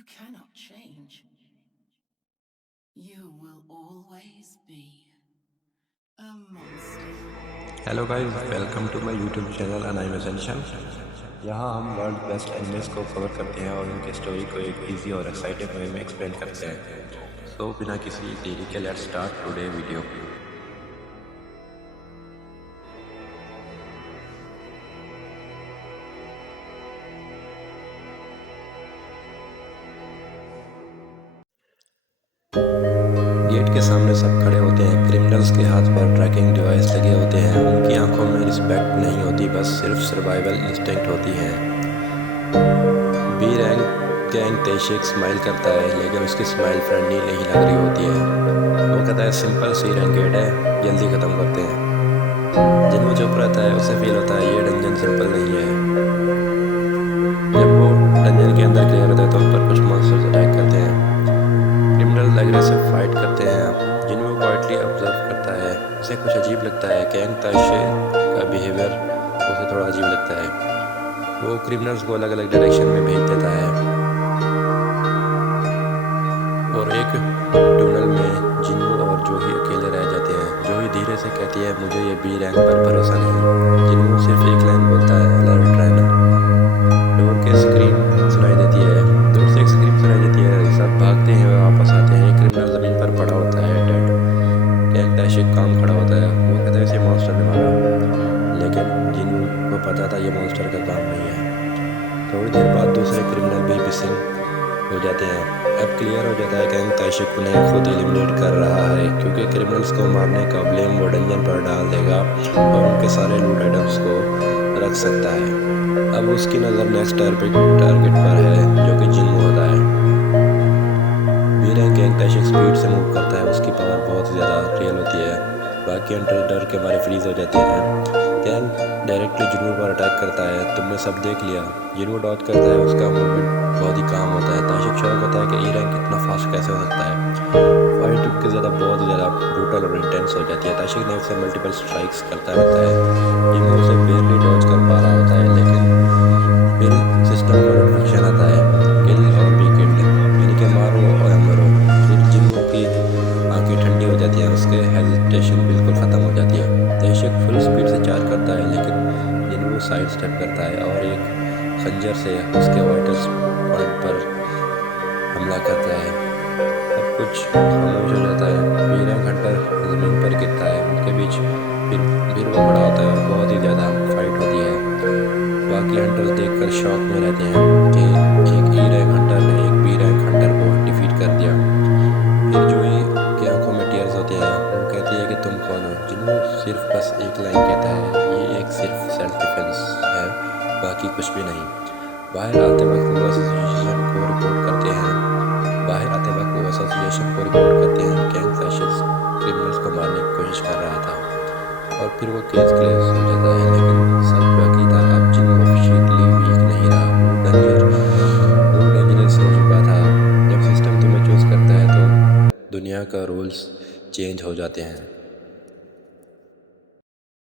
You cannot change. You will always be a monster. Hello guys, welcome to my YouTube channel anime ascension. यहाँ हम world best animes को cover करते हैं और उनकी story को एक इजी और एक्साइटिंग वे में एक्सप्लेन करते हैं। सो बिना किसी देरी के let's start today video. Gate के सामने सब खड़े होते हैं। क्रिमिनल्स के हाथ पर ट्रैकिंग डिवाइस लगे होते हैं। उनकी आंखों में रिस्पेक्ट नहीं होती, बस सिर्फ सर्वाइवल इंस्टिंक्ट होती है। बी रैंक गैंग तेशिक स्माइल करता है, लेकिन उसकी स्माइल फ्रेंडली नहीं लग रही होती है। वो कहता है सिंपल सी रैंक गेट है, जल्दी ख़त्म करते हैं। जिन वो चुप रहता है उसे फील होता है ये डंजन सिंपल नहीं है। जब वो डंजन के अंदर क्लियर होता है तो उन पर कुछ मॉन्स्टर्स अटैक करते हैं। क्रिमिनल एग्रेसिव फाइट करते हैं। जिन वो क्वाइटली ऑब्जर्व करता है, उसे कुछ अजीब लगता है। गैंग ताशिक का बिहेवियर उसे थोड़ा अजीब लगता है। वो क्रिमिनल्स को अलग अलग डायरेक्शन में भेज देता है और एक टनल में जिन्नू और जोही अकेले रह जाते हैं। जोही धीरे से कहती है मुझे ये बी रैंक पर भरोसा नहीं। जिन्नू सिर्फ एक लाइन बोलता है अलर्ट रहना। डोर के स्क्रीन सुनाई देती है, दूर से एक स्क्रीन सुनाई देती है। सब भागते हैं और वापस आते हैं। एक क्रिमिनल जमीन पर पड़ा होता है डेड। गैंग ताशिक काम खड़ा होता है। वो कहता है इसे मॉन्स्टर ने मारा, लेकिन जिन्नू को पता था ये मॉन्स्टर का काम नहीं है। थोड़ी देर बाद दूसरे क्रिमिनल भी मिसिंग हो जाते हैं। अब क्लियर हो जाता है गैंग ताशिक उन्हें खुद एलिमिनेट कर रहा है, क्योंकि क्रिमिनल्स को मारने का ब्लेम वो डंजन पर डाल देगा और उनके सारे लूट आइटम्स को रख सकता है। अब उसकी नज़र नेक्स्ट टारगेट पर है, जो कि जिन्नू होता है। बी रैंक गैंग ताशिक स्पीड से मूव करता है। उसकी पावर बहुत ज़्यादा रियल होती है। बाकी हंटर डर के मारे फ्रीज हो जाते हैं। गैंग डायरेक्टली जिन्नू पर अटैक करता है। तुमने सब देख लिया। जिन्नू डॉज करता है, उसका मूवमेंट बहुत ही काम होता है। ताशिक शौक होता है कि ई रैंक इतना फास्ट कैसे हो सकता है। फाइट के ज़्यादा बहुत ज़्यादा ब्रूटल और इंटेंस हो जाती है। ताशिक ने उसे मल्टीपल स्ट्राइक्स करता रहता है। जिन्नू उसे बेयरली डॉज कर पा रहा होता है, लेकिन फिर सिस्टम में नोटिफिकेशन आता है किल और बी किल्ड, यानी कि मारो और मरो। फिर जिन्नू की आंखें ठंडी हो जाती हैं, उसके हेजिटेशन बिल्कुल ख़त्म हो जाती है। ताशिक फुल स्पीड से चार्ज करता है, लेकिन जिन्नू साइड स्टेप करता है और एक खंजर से उसके वाइटल पॉइंट पर हमला करता है। सब कुछ खामोश हो जाता है। बी रैंक हंटर ज़मीन पर गिरता है। उनके बीच फिर वो खड़ा होता है और बहुत ही ज़्यादा फाइट होती है। बाकी हंटर्स देखकर शॉक में रहते हैं कि एक ई रैंक हंटर ने एक बी रैंक हंटर को डिफीट कर दिया। फिर जोही की आंखों में टीयर्स होते हैं। वो कहती है कि तुम कौन हो। जिन्नू सिर्फ बस एक लाइन कहता है ये एक सिर्फ सेल्फ डिफेंस है, बाकी कुछ भी नहीं। बाहर आते वक्त वो एसोसिएशन को रिपोर्ट करते हैं। गैंग ताशिक क्रिमिनल्स को मारने की कोशिश कर रहा था और फिर वो केस क्लोज हो जाता है, लेकिन सच बाकी था। अब जिन्नू ऑफिशियली वीक नहीं रहा, वो डेंजरस हो चुका था। जब सिस्टम तुम्हें चूज करता है तो दुनिया का रूल्स चेंज हो जाते हैं।